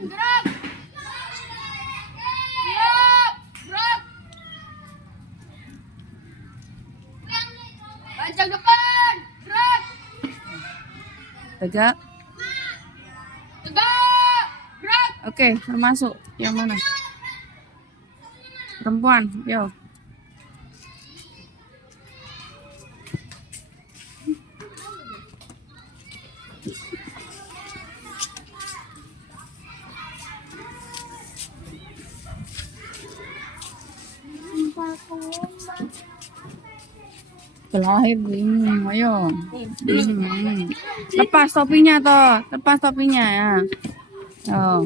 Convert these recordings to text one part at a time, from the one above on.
Gerak. Siap. Gerak. Panjang depan. Gerak. Tegak. Tegak. Gerak. Oke, masuk. Yang mana? Perempuan, yo. Kelahir bingung, ayo. Lepas topinya toh, lepas topinya ya. Oh.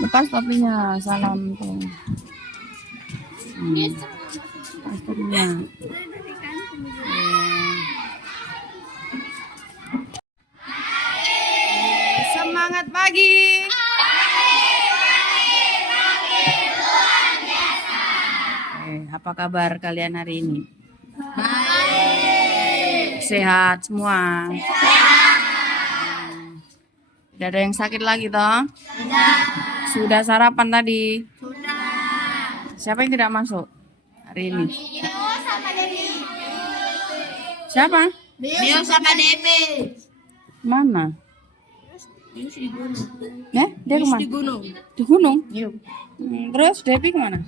Lepas topinya, salam tuh. Lepas topinya. Semangat pagi. Apa kabar kalian hari ini? Baik. Sehat semua. Tidak ada yang sakit lagi toh? Sudah sarapan tadi? Sudah. Siapa yang tidak masuk hari ini? Siapa? Bio sama Depe. Mana? Dia kemana? Di gunung. Di gunung? Terus Depi kemana?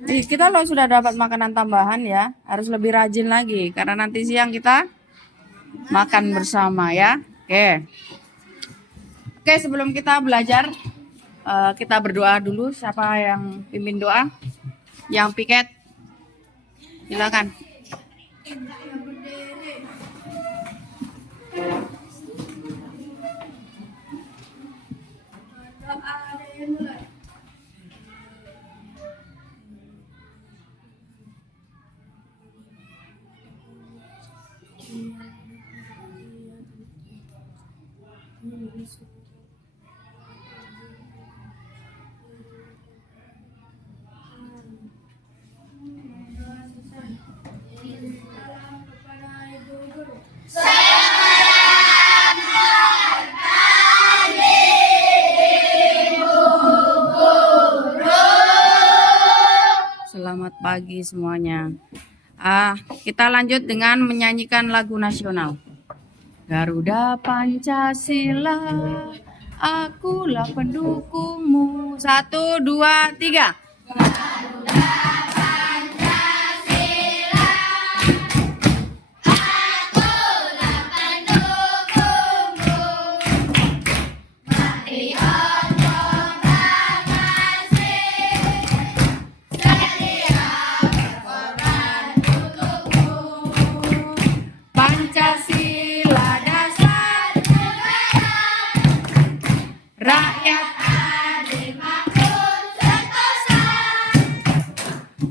Kita loh sudah dapat makanan tambahan ya, harus lebih rajin lagi karena nanti siang kita makan bersama ya. Oke, sebelum kita belajar kita berdoa dulu. Siapa yang pimpin doa? Yang piket? Silakan. Selamat pagi semuanya. Kita lanjut dengan menyanyikan lagu nasional. Garuda Pancasila, akulah pendukungmu. 1, 2, 3. Pancasila dasar rakyat adil makmur sentosa,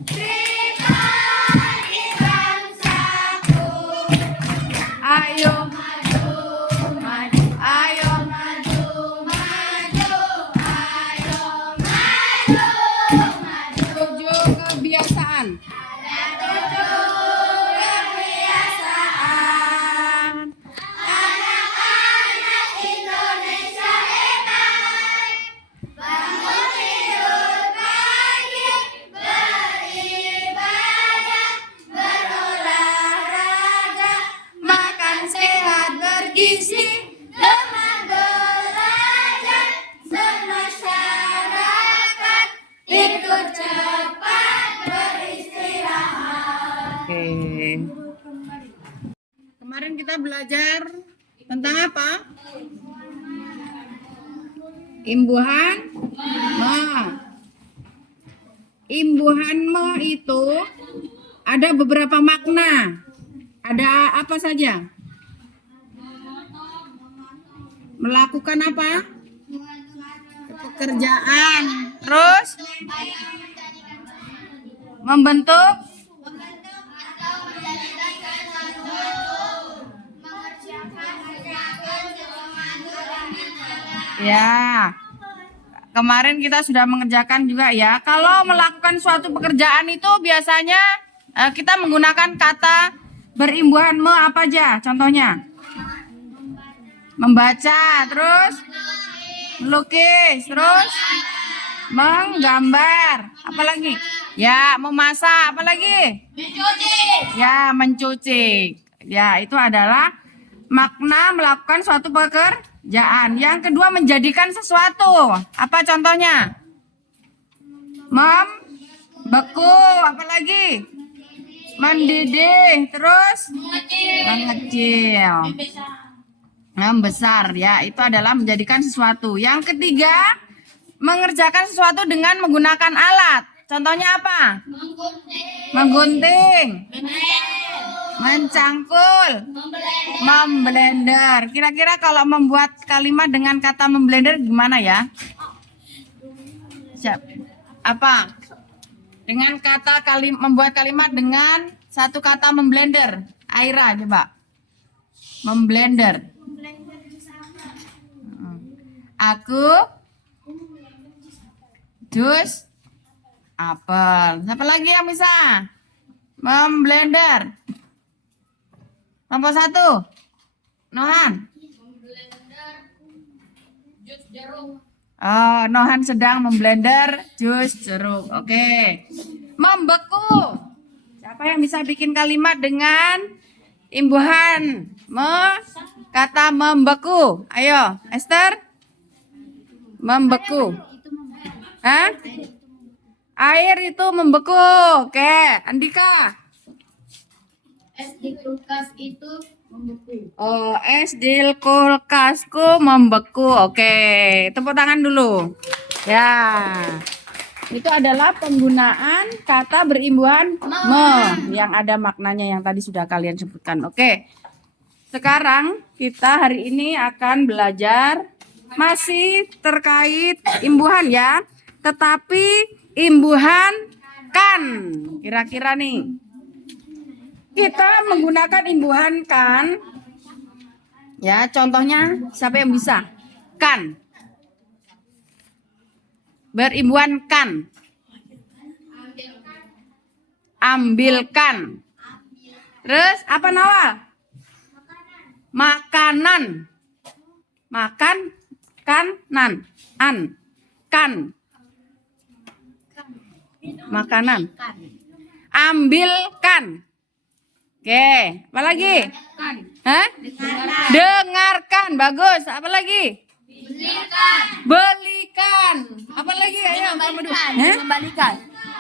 kita ini bangsaku. Ayo maju, maju, ayo maju, maju, ayo maju, maju. 7 kebiasaan. Gizi, lemah belajar, semasyarakat, ikut cepat beristirahat. Kemarin kita belajar tentang apa? Imbuhan me. Imbuhan me itu ada beberapa makna. Ada apa saja? Melakukan apa? Pekerjaan. Terus membentuk ya. Kemarin kita sudah mengerjakan juga ya. Kalau melakukan suatu pekerjaan itu biasanya kita menggunakan kata berimbuhan me apa aja? Contohnya membaca, terus melukis, terus menggambar. Apa lagi? Ya, memasak. Apa lagi? Mencuci. Ya, mencuci. Ya, itu adalah makna melakukan suatu pekerjaan. Yang kedua, menjadikan sesuatu. Apa contohnya? Membeku. Apa lagi? Mendidih. Terus mengecil. Membesar. Ya, itu adalah menjadikan sesuatu. Yang ketiga, mengerjakan sesuatu dengan menggunakan alat. Contohnya apa? Menggunting, mencangkul, memblender. Kira-kira kalau membuat kalimat dengan kata memblender gimana ya? Siap. Apa? Dengan kata membuat kalimat dengan satu kata memblender. Aira coba. Memblender. Aku jus apel. Siapa lagi yang bisa? Memblender. Nomor 1. Nohan. Jus jeruk. Oh, Nohan sedang memblender jus jeruk. Oke. Membeku. Siapa yang bisa bikin kalimat dengan imbuhan kata membeku? Ayo, Esther. Membeku. Hah? Air itu membeku. Oke, Andika. Es di kulkas itu membeku. Oh, es di kulkasku membeku. Oke, tepuk tangan dulu. Ya. Itu adalah penggunaan kata berimbuhan yang ada maknanya yang tadi sudah kalian sebutkan. Oke. Sekarang kita hari ini akan belajar masih terkait imbuhan ya. Tetapi imbuhan kan. Kira-kira nih. Kita menggunakan imbuhan kan. Ya, contohnya siapa yang bisa? Kan. Berimbuhan kan. Ambilkan. Terus apa Nawal? Makanan. Makan kanan. Kan. Makanan. Ambilkan. Oke, apa lagi? Hah? Dengarkan. Bagus. Apa lagi? Belikan. Apa lagi? Ayo, Mengembalikan.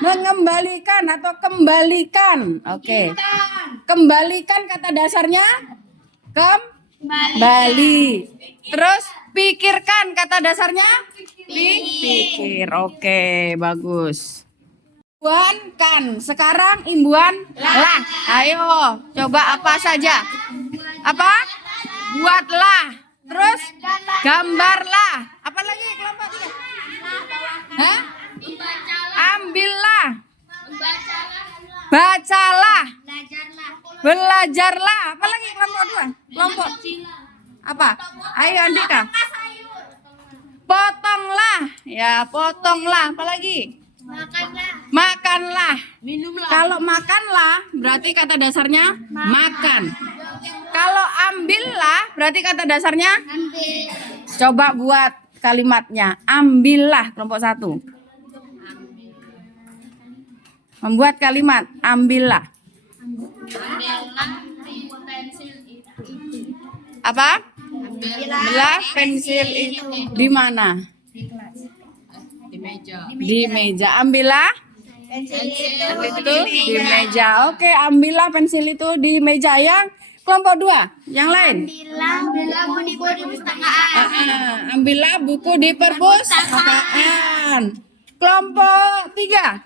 Mengembalikan atau kembalikan. Oke. Kembalikan kata dasarnya kembali. Terus pikirkan kata dasarnya pikir. Oke, bagus. Imbuhan kan. Sekarang imbuhan lah. Ayo, coba apa saja? Apa? Buatlah. Terus gambarlah. Apa lagi kelompok 3? Hah? Ambillah. Bacalah. Belajarlah. Apa lagi kelompok 2? Kelompok apa? Ayo Andika. Potonglah. Ya, potonglah. Apa lagi? Makanlah. Minumlah. Kalau makanlah berarti kata dasarnya makan. Kalau ambillah berarti kata dasarnya coba buat kalimatnya. Ambillah kelompok 1. Membuat kalimat ambillah. Pensil itu. Apa? Ambillah pensil itu di mana? Di meja. Ambillah Pensil itu di meja. Oke, ambillah pensil itu di meja. Yang kelompok 2. Yang lain. Ambillah buku di perpustakaan. Ambillah buku di perpustakaan. Kelompok 3.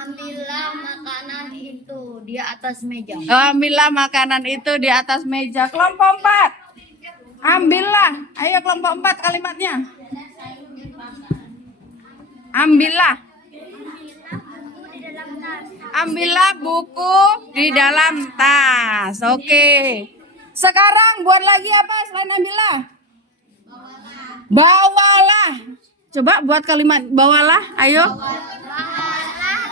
Ambillah makanan itu di atas meja. Ambillah makanan itu di atas meja. Kelompok 4. Ambillah. Ayo kelompok 4 kalimatnya. Ambillah. Ambillah buku di dalam tas. Oke. Sekarang buat lagi apa selain ambillah? Bawalah. Coba buat kalimat bawalah. Ayo.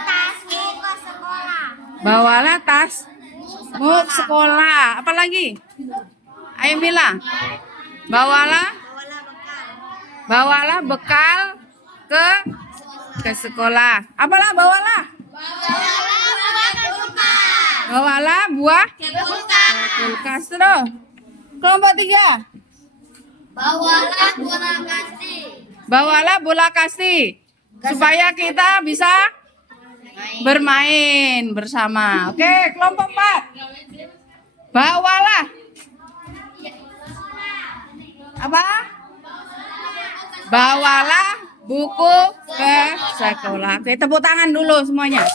Tasmu ke sekolah. Bawalah tasmu ke sekolah. Apa lagi? Ayo Mila. Bawalah bekal ke sekolah. Apalah bawalah? Bawalah buah kulkas terus. Kelompok 3. Bawalah bola kasti supaya kita bisa bermain bersama. Oke, kelompok 4. Bawalah apa? Bawalah buku ke sekolah. Oke, tepuk tangan dulu semuanya.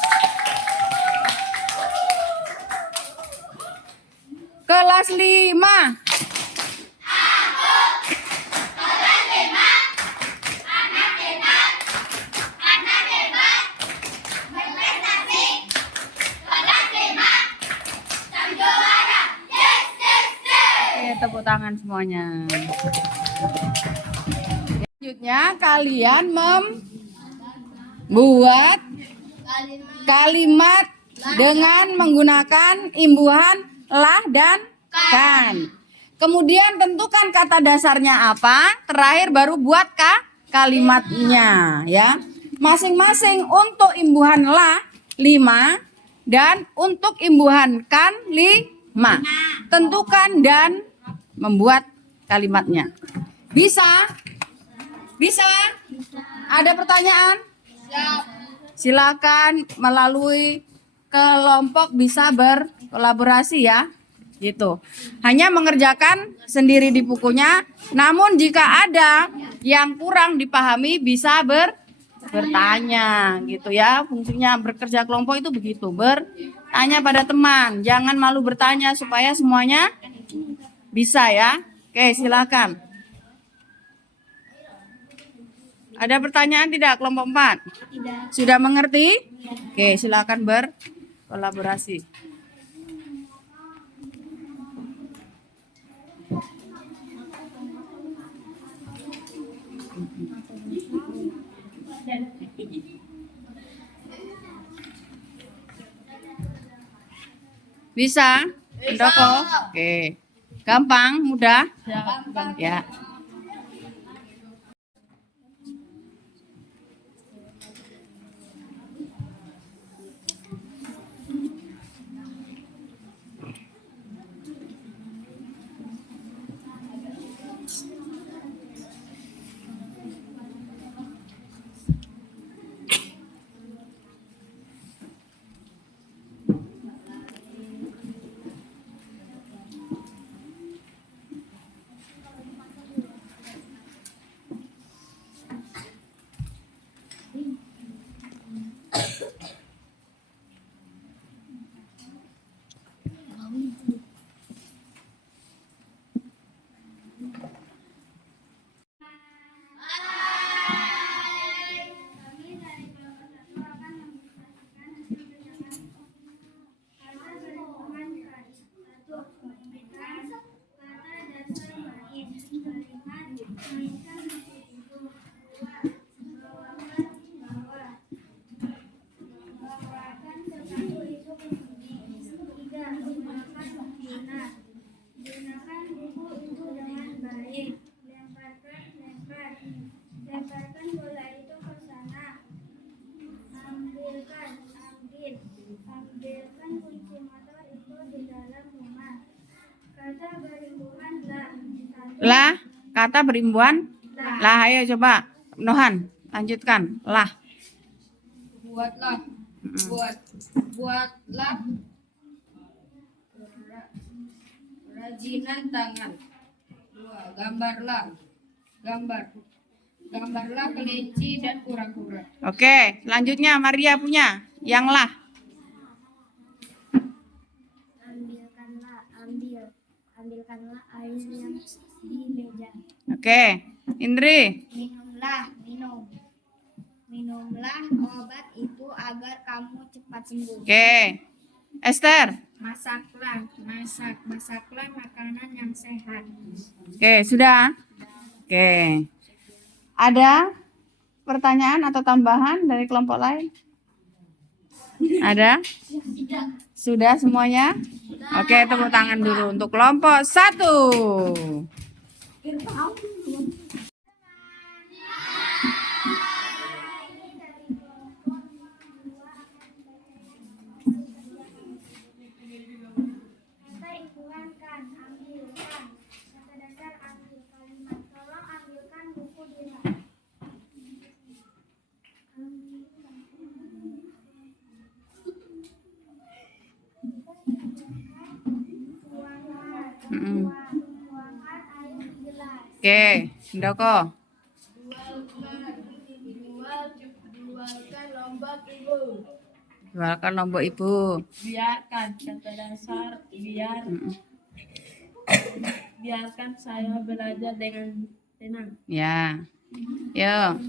Kelas 5. Tepuk tangan semuanya. Selanjutnya kalian membuat kalimat dengan menggunakan imbuhan lah dan kan. Kemudian tentukan kata dasarnya apa, terakhir baru buat kalimatnya ya. Masing-masing untuk imbuhan lah 5 dan untuk imbuhan kan 5. Tentukan dan membuat kalimatnya. Bisa? Bisa? Ada pertanyaan? Silakan melalui kelompok bisa berkolaborasi ya. Gitu. Hanya mengerjakan sendiri di bukunya. Namun jika ada yang kurang dipahami bisa bertanya gitu ya. Fungsinya bekerja kelompok itu begitu. Bertanya pada teman. Jangan malu bertanya supaya semuanya bisa ya. Oke, silakan. Ada pertanyaan tidak kelompok 4? Tidak. Sudah mengerti? Oke, silakan berkolaborasi. Bisa? Ndoko? Oke. Gampang, mudah? Ya. Lemparkan bola itu ke sana. Ambilkan kunci motor itu di dalam rumah. Kata berimbuhan lah. Kata berimbuhan? Lah, ayo coba. Nohan, lanjutkan. Lah. Buatlah kerajinan tangan. 2. Gambarlah kelinci dan kura-kura. Oke, selanjutnya Maria punya. Yang lah. Ambilkanlah air yang di meja. Oke, Indri. Minumlah obat itu agar kamu cepat sembuh. Oke. Esther. Masaklah makanan yang sehat. Oke, sudah. Oke. Ada pertanyaan atau tambahan dari kelompok lain? Ada? Sudah semuanya? Oke, tepuk tangan dulu untuk kelompok 1. Kata hitungan kan, ambilkan. Kata dasar ambil kalimat. Tolong ambilkan buku di rak. Mm-mm. Tuangkan air di gelas. Oke, Ndoko. Dualkan lombok ibu. Jualkan lombok ibu. Biarkan kata dasar Mm-mm. biarkan saya belajar dengan tenang. Ya. Yo.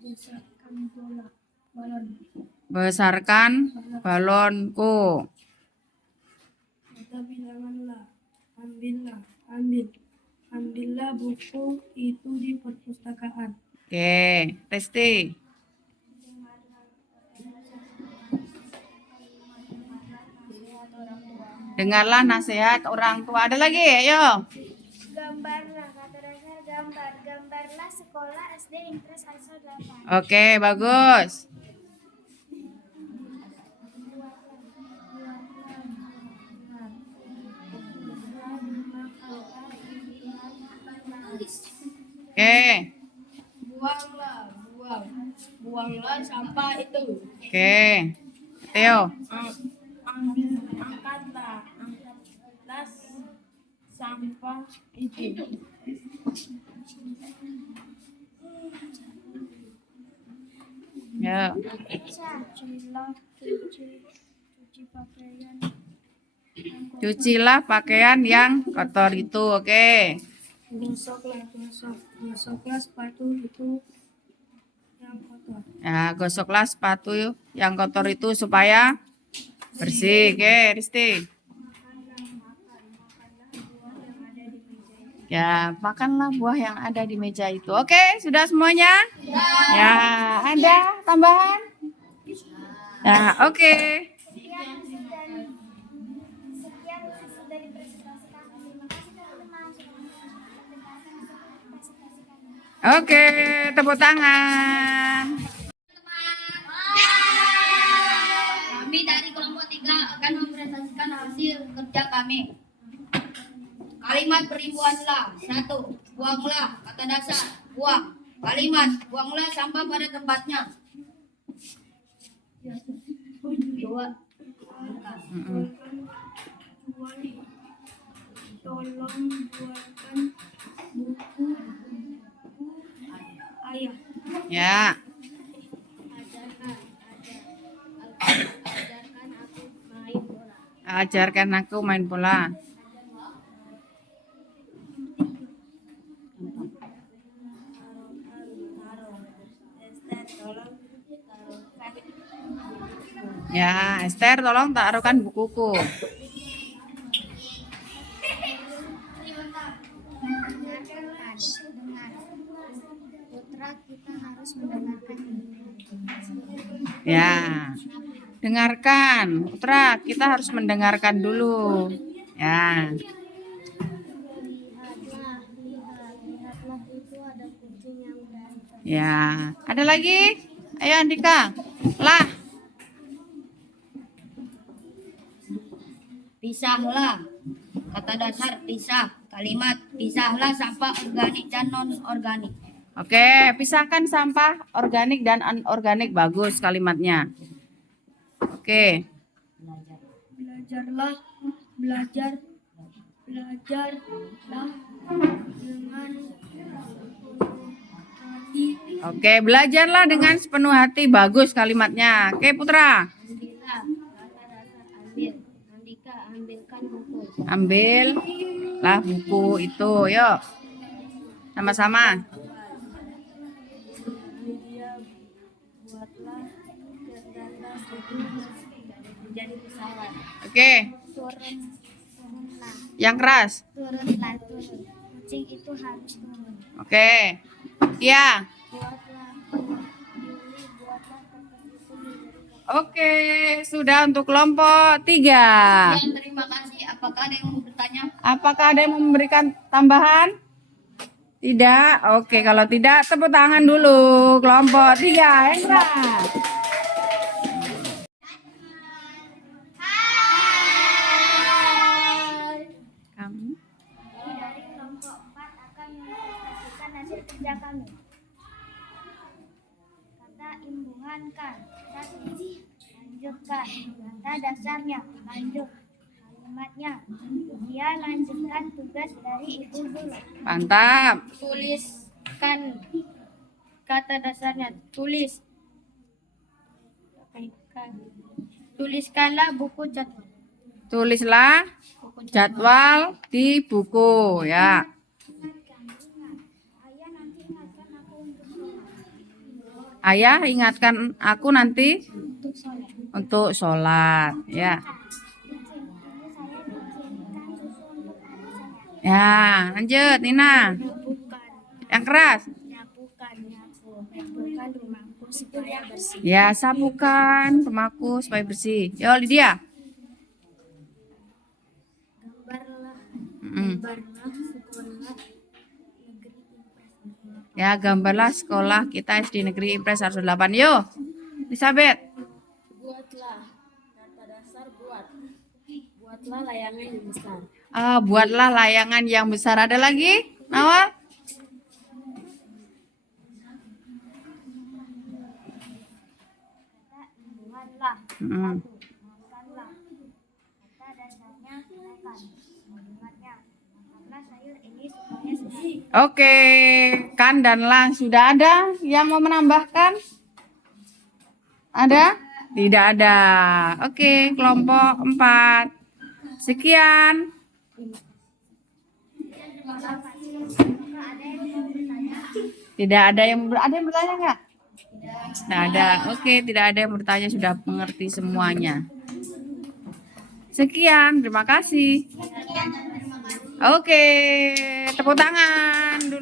Besarkan bola. Balon. Besarkan balonku. Kata bilanganlah. Ambillah buku itu di perpustakaan. Oke, Resti. Dengarlah nasihat orang tua. Ada lagi? Ayo. Gambarlah, kata dasar gambar. Gambarlah sekolah SD Inggris ISO 8. Oke, bagus. Oke. Buanglah sampah itu. Oke. Theo. Angkatlah sampah itu. Ya. Cucilah pakaian yang kotor itu. Oke. Gosoklah sepatu itu yang kotor. Ya, gosoklah sepatu yang kotor itu supaya bersih. Oke, Risti. Ya, makanlah buah yang ada di meja itu. Oke, sudah semuanya? Ya, ada tambahan? Ya, oke. Sekian sudah dipresentasikan. Terima kasih teman-teman sudah menonton presentasi kami. Oke, tepuk tangan. Kami dari kelompok 3 akan mempresentasikan hasil kerja kami. Kalimat peribuanlah. 1. Buanglah. Kata dasar. Buang. Kalimat. Buanglah sampah pada tempatnya. 2. Mm-mm. Tolong buatkan buku ayah. Ya, Ajarkan aku main bola. ajarkan aku main bola. Ya, Esther, tolong taruhkan bukuku. Dengar. Putra, kita harus mendengarkan ini. Ya, dengarkan, Putra. Kita harus mendengarkan dulu. Ya, Lihatlah itu ada kucing yang ganteng. ya. Ada lagi? Ayo, Andika. Lah. Pisahlah. Kata dasar pisah. Kalimat pisahlah sampah organik dan non-organik. Oke, pisahkan sampah organik dan anorganik. Bagus kalimatnya. Oke. Belajarlah dengan hati. Oke, belajarlah dengan sepenuh hati. Bagus kalimatnya. Oke, Putra. Ambillah. Kata dasar ambil. Andika, ambilkan buku. Ambillah buku itu. Yuk. Sama-sama. Buatlah cerdas menjadi pesawat. Oke. Turunlah. Yang keras. Turun. Kucing itu harus turun. Oke. Iya. Buatlah Oke, sudah untuk kelompok 3. Sekian, terima kasih. Apakah ada yang mau bertanya? Apakah ada yang mau memberikan tambahan? Tidak. Oke, kalau tidak tepuk tangan dulu. Kelompok 3, Hendra. Kamu? Dari kelompok 4 akan memanifestasikan hasil kerja kami. Kata imbungan kan, lanjutkan. Kata dasarnya, lanjut. Kalimatnya, dia lanjutkan tugas dari ibu guru. Mantap. Tuliskan kata dasarnya. Tuliskanlah buku jadwal. Tulislah jadwal di buku ya. Ayah ingatkan aku nanti untuk sholat ya. Ya, lanjut Nina. Yang keras. Nyapukan rumahku supaya bersih. Ya, sapukan rumahku supaya bersih. Yo, Lydia. Gambarlah sekolah negeri Impres. Ya, gambarlah sekolah kita SD Negeri Impres 108. Yo, Elizabeth. Buatlah kata dasar buatlah layangan yang besar. Buatlah layangan yang besar. Ada lagi? Nawal? Kata imbunganlah. Makanlah. Kata dasarnya makan. Kalimatnya, makanlah sayur ini supaya sehat. Oke, kan dan lang sudah ada yang mau menambahkan? Ada? Tidak ada. Oke, kelompok 4. Sekian. Tidak ada yang bertanya nggak? Tidak ada. Oke, tidak ada yang bertanya, sudah mengerti semuanya. Sekian, terima kasih. Oke, tepuk tangan dulu.